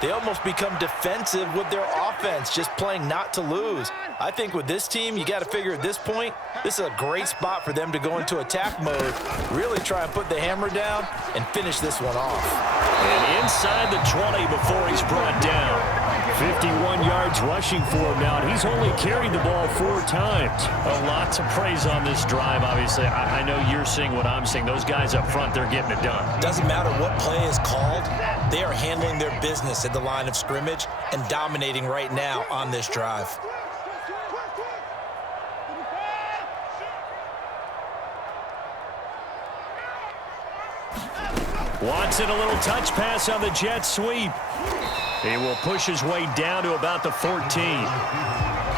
They almost become defensive with their offense, just playing not to lose. I think with this team, you got to figure at this point, this is a great spot for them to go into attack mode, really try and put the hammer down and finish this one off. And inside the 20 before he's brought down. 51 yards rushing for him now, and he's only carried the ball 4 times. A lot to praise on this drive, obviously. I know you're seeing what I'm seeing. Those guys up front, they're getting it done. Doesn't matter what play is called. They are handling their business at the line of scrimmage and dominating right now on this drive. Watson, a little touch pass on the jet sweep. He will push his way down to about the 14.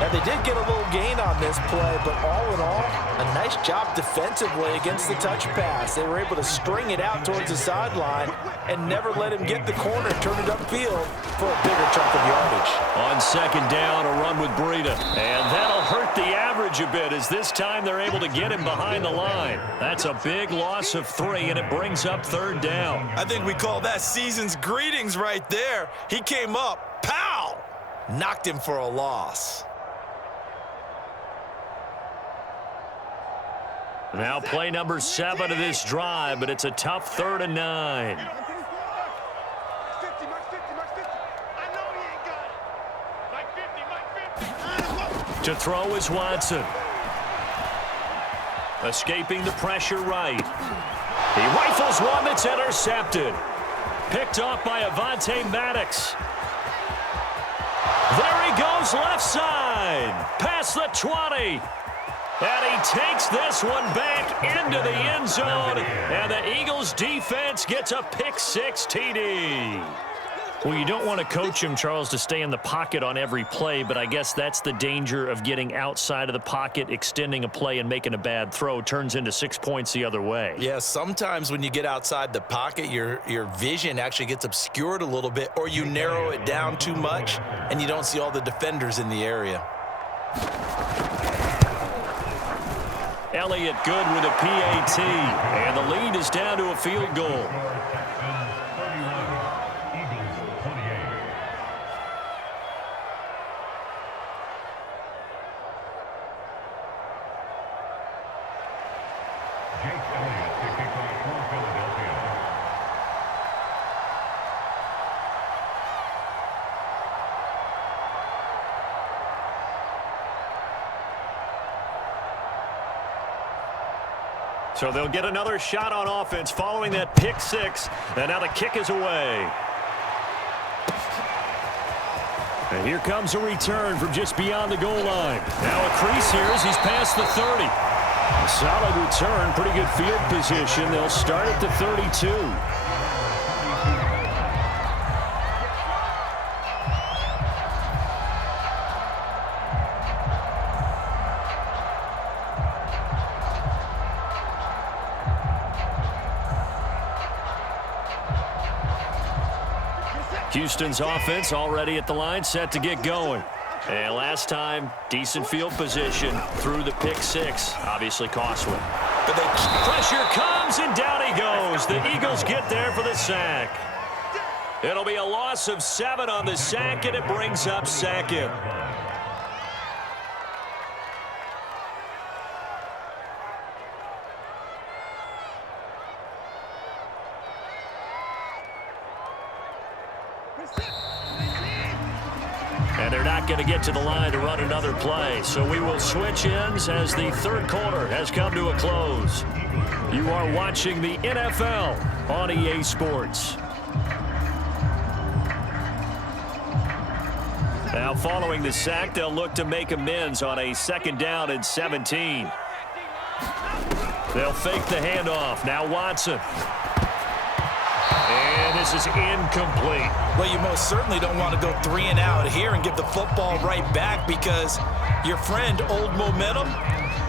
Now, they did get a little gain on this play, but all in all, a nice job defensively against the touch pass. They were able to string it out towards the sideline and never let him get the corner and turn it upfield for a bigger chunk of yardage. On second down, a run with Breida. And that'll hurt the average a bit, as this time they're able to get him behind the line. That's a big loss of 3, and it brings up third down. I think we call that season's greetings right there. He came up, pow! Knocked him for a loss. Now play number 7 of this drive, but it's a tough 3rd and 9. To throw is Watson. Escaping the pressure right. He rifles one that's intercepted. Picked off by Avonte Maddox. There he goes left side. Past the 20. And he takes this one back into the end zone. And the Eagles defense gets a pick-6 TD. Well, you don't want to coach him, Charles, to stay in the pocket on every play, but I guess that's the danger of getting outside of the pocket, extending a play, and making a bad throw. Turns into 6 points the other way. Yeah, sometimes when you get outside the pocket, your vision actually gets obscured a little bit, or you narrow it down too much, and you don't see all the defenders in the area. Elliott good with a PAT, and the lead is down to a field goal. So they'll get another shot on offense following that pick-6, and now the kick is away. And here comes a return from just beyond the goal line. Now a crease here as he's past the 30. A solid return, pretty good field position. They'll start at the 32. Houston's offense already at the line, set to get going. And last time, decent field position through the pick-6. Obviously costly. But the pressure comes, and down he goes. The Eagles get there for the sack. It'll be a loss of 7 on the sack, and it brings up 2nd. And they're not going to get to the line to run another play. So we will switch ends as the 3rd quarter has come to a close. You are watching the NFL on EA Sports. Now following the sack, they'll look to make amends on a 2nd down and 17. They'll fake the handoff. Now Watson. And this is incomplete. Well, you most certainly don't want to go 3 and out here and give the football right back, because your friend, Old Momentum,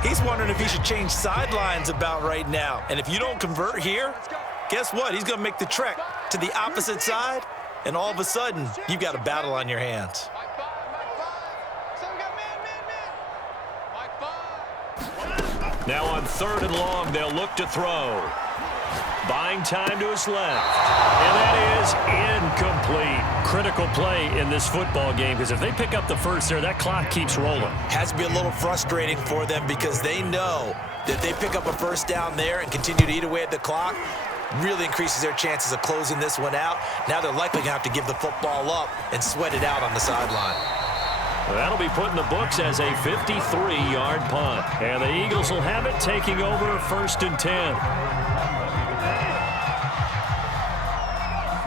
he's wondering if he should change sidelines about right now. And if you don't convert here, guess what? He's going to make the trek to the opposite side, and all of a sudden, you've got a battle on your hands. Now on 3rd and long, they'll look to throw. Buying time to his left. And that is incomplete. Critical play in this football game because if they pick up the first there, that clock keeps rolling. Has to be a little frustrating for them because they know that they pick up a first down there and continue to eat away at the clock, really increases their chances of closing this one out. Now they're likely going to have to give the football up and sweat it out on the sideline. That'll be put in the books as a 53-yard punt. And the Eagles will have it taking over 1st and 10.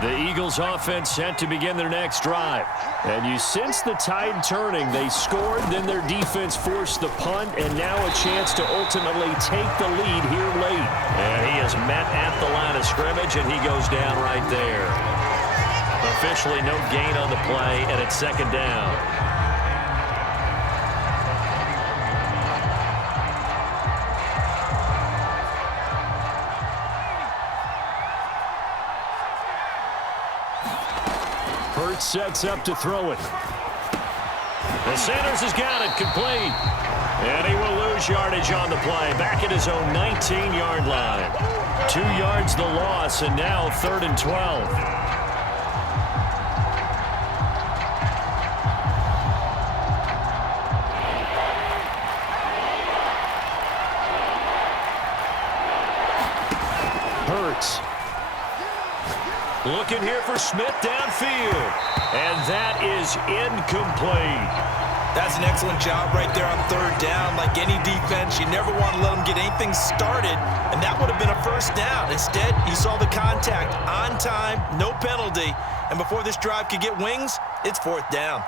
The Eagles offense set to begin their next drive. And you sense the tide turning. They scored, then their defense forced the punt, and now a chance to ultimately take the lead here late. And he is met at the line of scrimmage, and he goes down right there. Officially no gain on the play, and it's 2nd down. Sets up to throw it. The Sanders has got it complete. And he will lose yardage on the play. Back at his own 19-yard line. 2 yards the loss, and now 3rd and 12. Hurts. Looking here for Smith downfield. And that is incomplete. That's an excellent job right there on 3rd down. Like any defense, you never want to let them get anything started, and that would have been a first down. Instead, you saw the contact on time, no penalty, and before this drive could get wings, it's 4th down.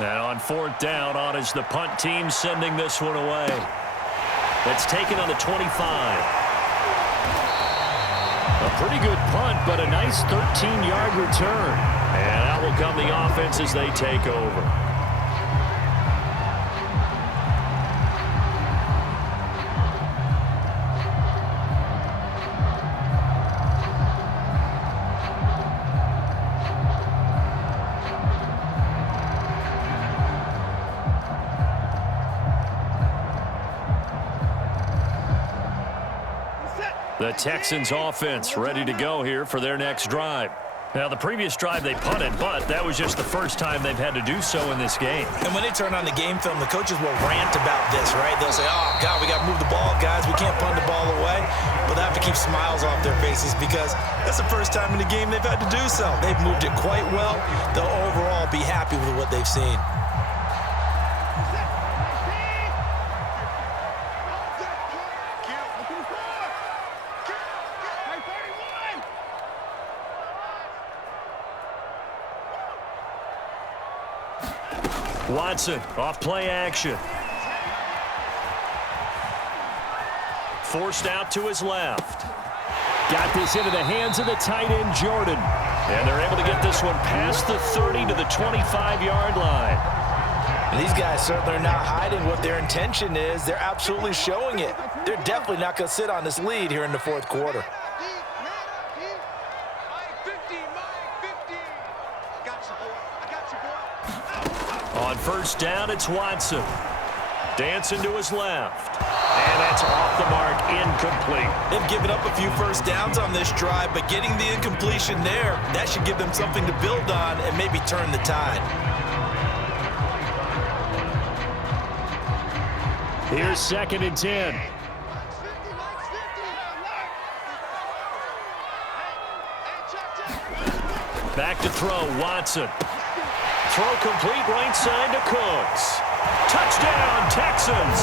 And on 4th down, on is the punt team sending this one away. That's taken on the 25. A pretty good punt, but a nice 13-yard return. And out will come the offense as they take over. The Texans offense ready to go here for their next drive. Now, the previous drive they punted, but that was just the first time they've had to do so in this game. And when they turn on the game film, the coaches will rant about this, right? They'll say, oh, God, we got to move the ball, guys. We can't punt the ball away. But they have to keep smiles off their faces because that's the first time in the game they've had to do so. They've moved it quite well. They'll overall be happy with what they've seen. Watson off play action. Forced out to his left. Got this into the hands of the tight end, Jordan. And they're able to get this one past the 30 to the 25-yard line. And these guys certainly are not hiding what their intention is. They're absolutely showing it. They're definitely not going to sit on this lead here in the 4th quarter. On 1st down, it's Watson. Dancing to his left. And that's off the mark, incomplete. They've given up a few first downs on this drive, but getting the incompletion there, that should give them something to build on and maybe turn the tide. Here's 2nd and 10. Back to throw, Watson. Throw complete right side to Cooks. Touchdown, Texans.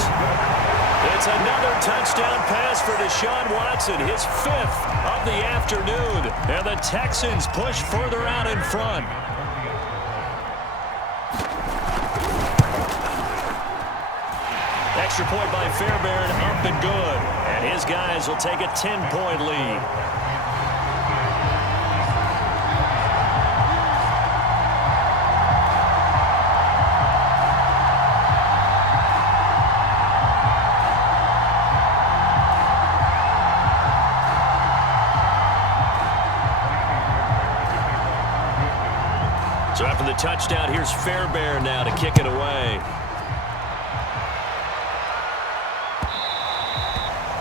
It's another touchdown pass for Deshaun Watson, his 5th of the afternoon. And the Texans push further out in front. Extra point by Fairbairn, up and good. And his guys will take a 10-point lead. So after the touchdown, here's Fairbairn now to kick it away.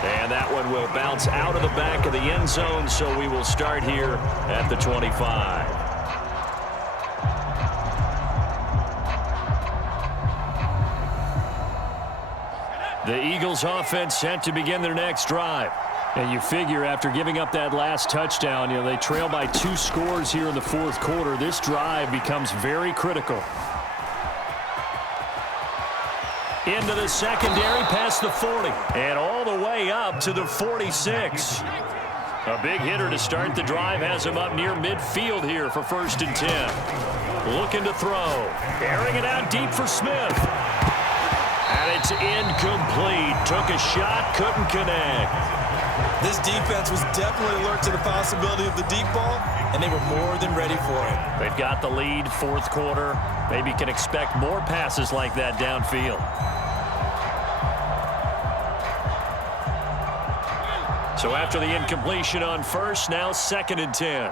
And that one will bounce out of the back of the end zone, so we will start here at the 25. The Eagles offense set to begin their next drive. And you figure after giving up that last touchdown, they trail by 2 scores here in the fourth quarter. This drive becomes very critical. Into the secondary, past the 40, and all the way up to the 46. A big hitter to start the drive has him up near midfield here for 1st and 10. Looking to throw. Airing it out deep for Smith. And it's incomplete. Took a shot, couldn't connect. This defense was definitely alert to the possibility of the deep ball, and they were more than ready for it. They've got the lead, fourth quarter. Maybe can expect more passes like that downfield. So after the incompletion on first, now 2nd and 10.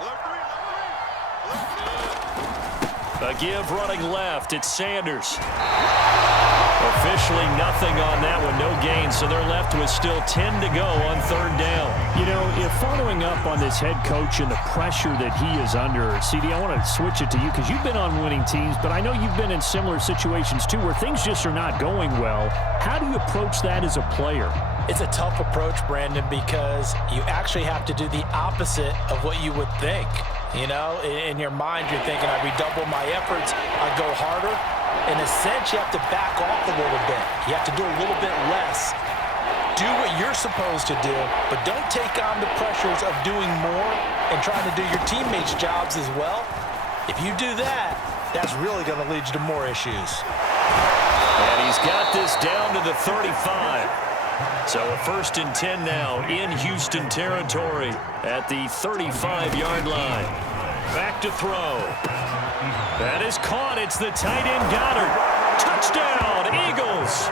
A give running left. It's Sanders. Officially nothing on that one, no gain, so they're left with still 10 to go on 3rd down. If following up on this head coach and the pressure that he is under, CD, I want to switch it to you because you've been on winning teams, but I know you've been in similar situations too where things just are not going well. How do you approach that as a player? It's a tough approach, Brandon, because you actually have to do the opposite of what you would think. In your mind, you're thinking, I redouble my efforts, I go harder. In a sense, you have to back off a little bit. You have to do a little bit less. Do what you're supposed to do, but don't take on the pressures of doing more and trying to do your teammates' jobs as well. If you do that, that's really going to lead you to more issues. And he's got this down to the 35. So a 1st and 10 now in Houston territory at the 35-yard line. Back to throw. That is caught. It's the tight end Goddard. Touchdown, Eagles.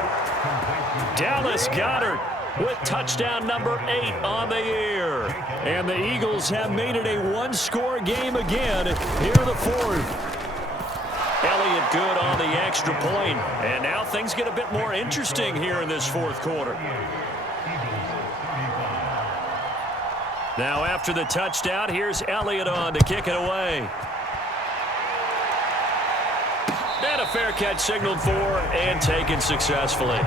Dallas Goddard with touchdown number 8 on the year. And the Eagles have made it a one-score game again here in the fourth. Elliott good on the extra point. And now things get a bit more interesting here in this fourth quarter. Now after the touchdown, here's Elliott on to kick it away. And a fair catch signaled for and taken successfully.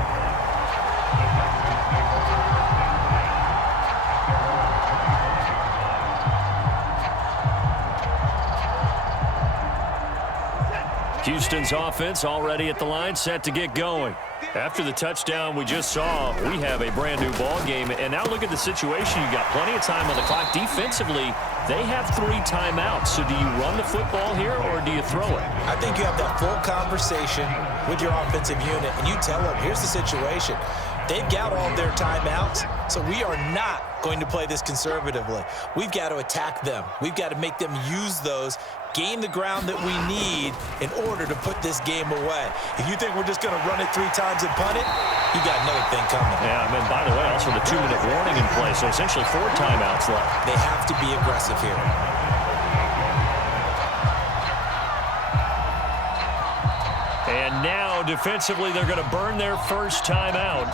Houston's offense already at the line, set to get going. After the touchdown we just saw, we have a brand new ball game. And now look at the situation. You got plenty of time on the clock. Defensively, they have 3 timeouts. So do you run the football here or do you throw it? I think you have that full conversation with your offensive unit, and you tell them, here's the situation. They've got all their timeouts, so we are not going to play this conservatively. We've got to attack them. We've got to make them use those, gain the ground that we need in order to put this game away. If you think we're just going to run it 3 times and punt it, you got another thing coming. Yeah, by the way, also the 2-minute warning in play, so essentially 4 timeouts left. They have to be aggressive here. And now, defensively, they're going to burn their first timeout.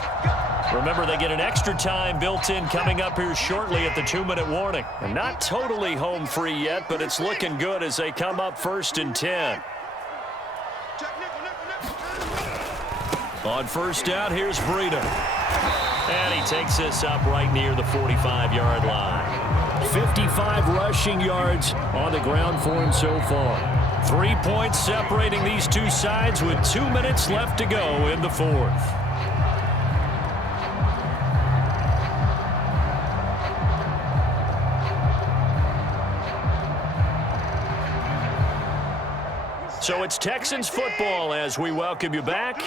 Remember, they get an extra time built in coming up here shortly at the 2-minute warning. And not totally home free yet, but it's looking good as they come up 1st and 10. On 1st down, here's Breida. And he takes this up right near the 45-yard line. 55 rushing yards on the ground for him so far. 3 points separating these two sides with 2 minutes left to go in the fourth. So it's Texans football as we welcome you back.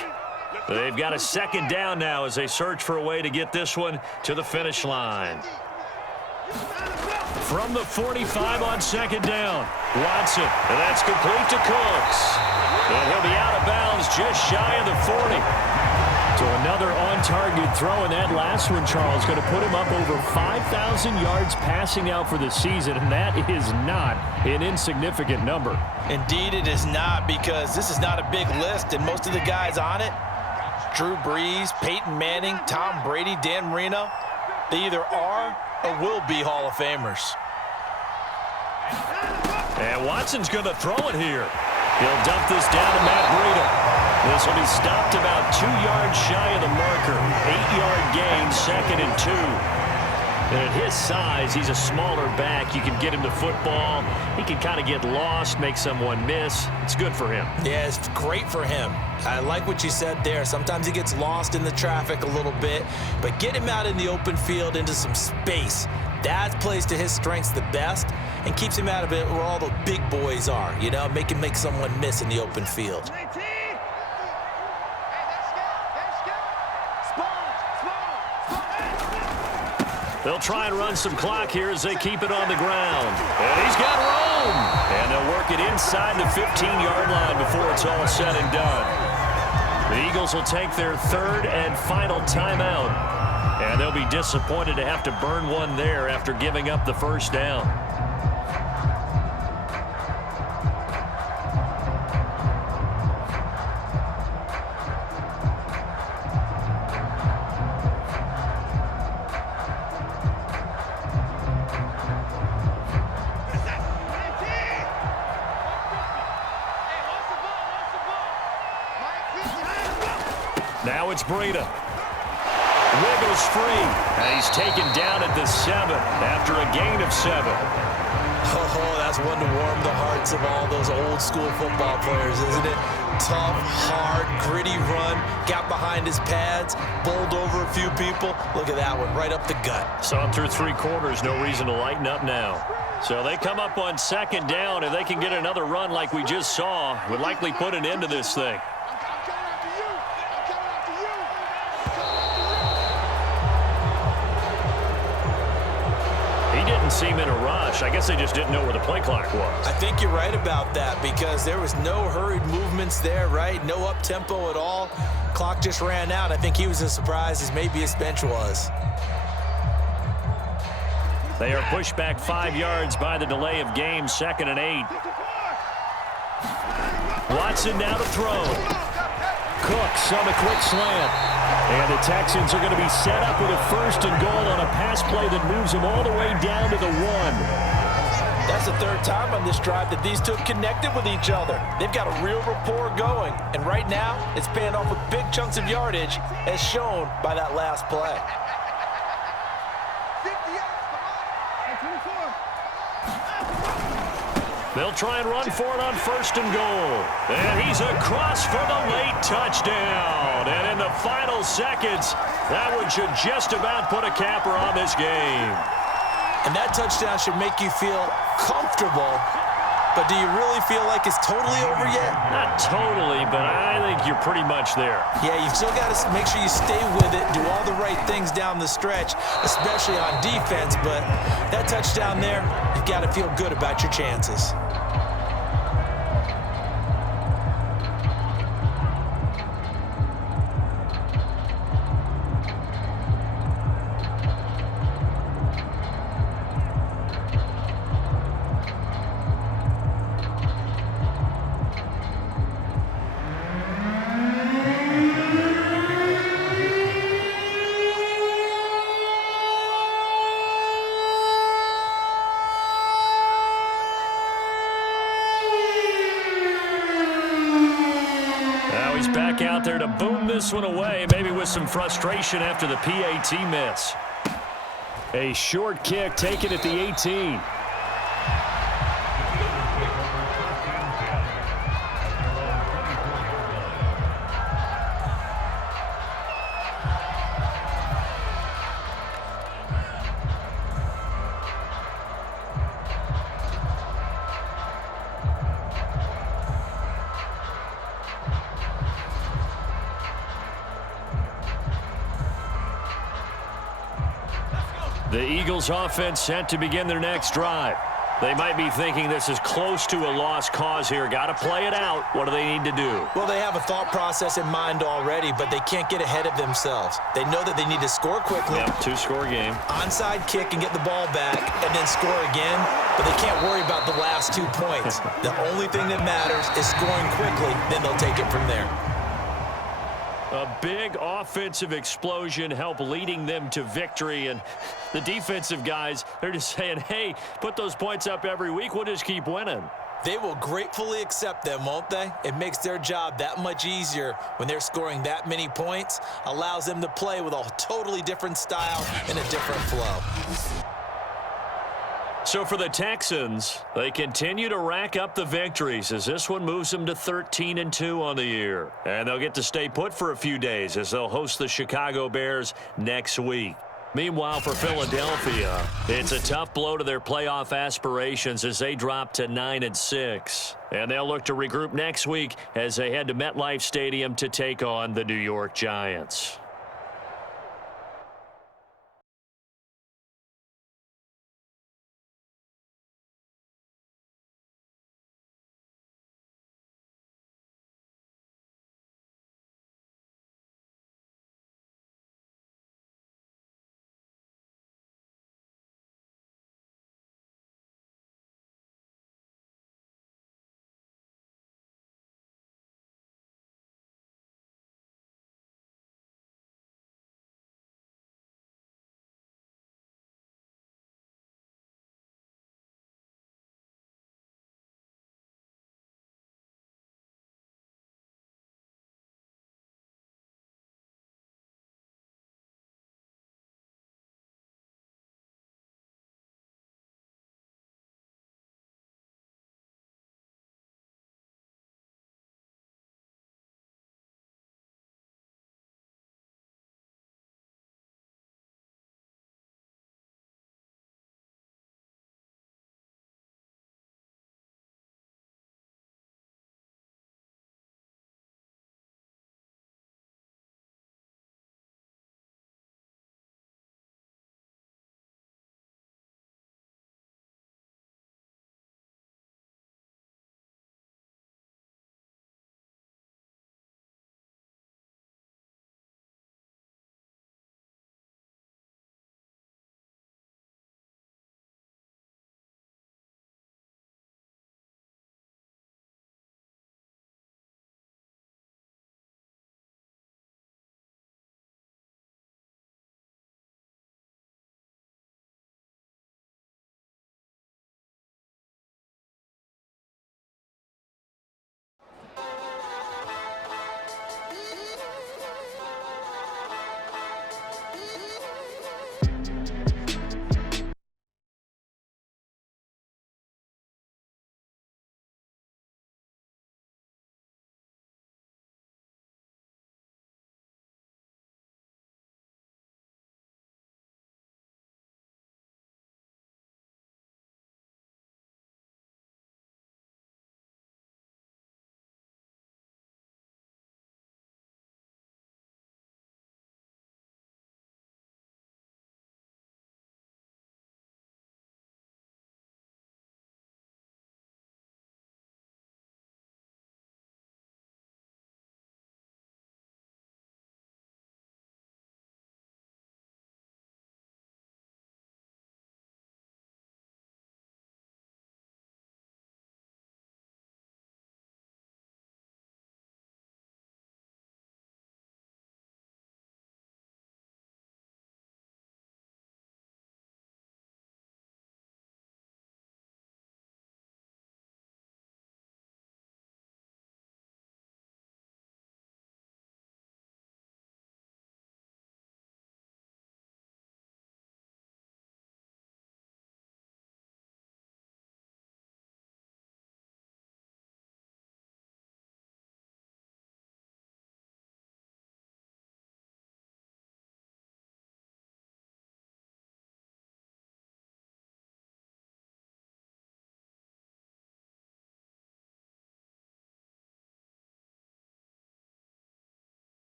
They've got a 2nd down now as they search for a way to get this one to the finish line. From the 45 on 2nd down, Watson, and that's complete to Cooks. And he'll be out of bounds just shy of the 40. So another on-target throw, and that last one, Charles, going to put him up over 5,000 yards passing out for the season, and that is not an insignificant number. Indeed it is not, because this is not a big list, and most of the guys on it, Drew Brees, Peyton Manning, Tom Brady, Dan Marino, They either are or will be Hall of Famers. And Watson's going to throw it here. He'll dump this down to Matt Breida. This will be stopped about 2 yards shy of the marker. 8-yard gain, 2nd and 2. And at his size, he's a smaller back. You can get him to football. He can kind of get lost, make someone miss. It's good for him. Yeah, it's great for him. I like what you said there. Sometimes he gets lost in the traffic a little bit, but get him out in the open field into some space. That plays to his strengths the best and keeps him out of it where all the big boys are, you know, make someone miss in the open field. They'll try and run some clock here as they keep it on the ground. And he's got room. And they'll work it inside the 15-yard line before it's all said and done. The Eagles will take their 3rd and final timeout. And they'll be disappointed to have to burn one there after giving up the first down. Now it's Breida. Wiggles free. And he's taken down at the 7 after a gain of 7. Oh, that's one to warm the hearts of all those old school football players, isn't it? Tough, hard, gritty run. Got behind his pads, bowled over a few people. Look at that one, right up the gut. Saw him through 3 quarters. No reason to lighten up now. So they come up on 2nd down. If they can get another run like we just saw, would likely put an end to this thing. Didn't seem in a rush. I guess they just didn't know where the play clock was. I think you're right about that because there was no hurried movements there, right? No up-tempo at all. Clock just ran out. I think he was as surprised as maybe his bench was. They are pushed back 5 yards by the delay of game, 2nd and 8. Watson now to throw. Cooks on a quick slant. And the Texans are going to be set up with a 1st and goal on a pass play that moves them all the way down to the 1. That's the 3rd time on this drive that these two have connected with each other. They've got a real rapport going. And right now, it's paying off with big chunks of yardage, as shown by that last play. They'll try and run for it on 1st and goal. And he's across for the late touchdown. And in the final seconds, that one should just about put a capper on this game. And that touchdown should make you feel comfortable. But do you really feel like it's totally over yet? Not totally, but I think you're pretty much there. Yeah, you've still got to make sure you stay with it, do all the right things down the stretch, especially on defense. But that touchdown there, you've got to feel good about your chances. Back out there to boom this one away, maybe with some frustration after the PAT miss. A short kick taken at the 18. The Eagles offense set to begin their next drive. They might be thinking this is close to a lost cause here. Got to play it out. What do they need to do? Well, they have a thought process in mind already, but they can't get ahead of themselves. They know that they need to score quickly. Yep, 2-score game. Onside kick and get the ball back and then score again, but they can't worry about the last 2 points. The only thing that matters is scoring quickly, then they'll take it from there. A big offensive explosion helped leading them to victory, and the defensive guys, they're just saying, hey, put those points up every week, we'll just keep winning. They will gratefully accept them, won't they? It makes their job that much easier when they're scoring that many points, allows them to play with a totally different style and a different flow. So for the Texans, they continue to rack up the victories as this one moves them to 13-2 on the year. And they'll get to stay put for a few days as they'll host the Chicago Bears next week. Meanwhile, for Philadelphia, it's a tough blow to their playoff aspirations as they drop to 9-6. And they'll look to regroup next week as they head to MetLife Stadium to take on the New York Giants.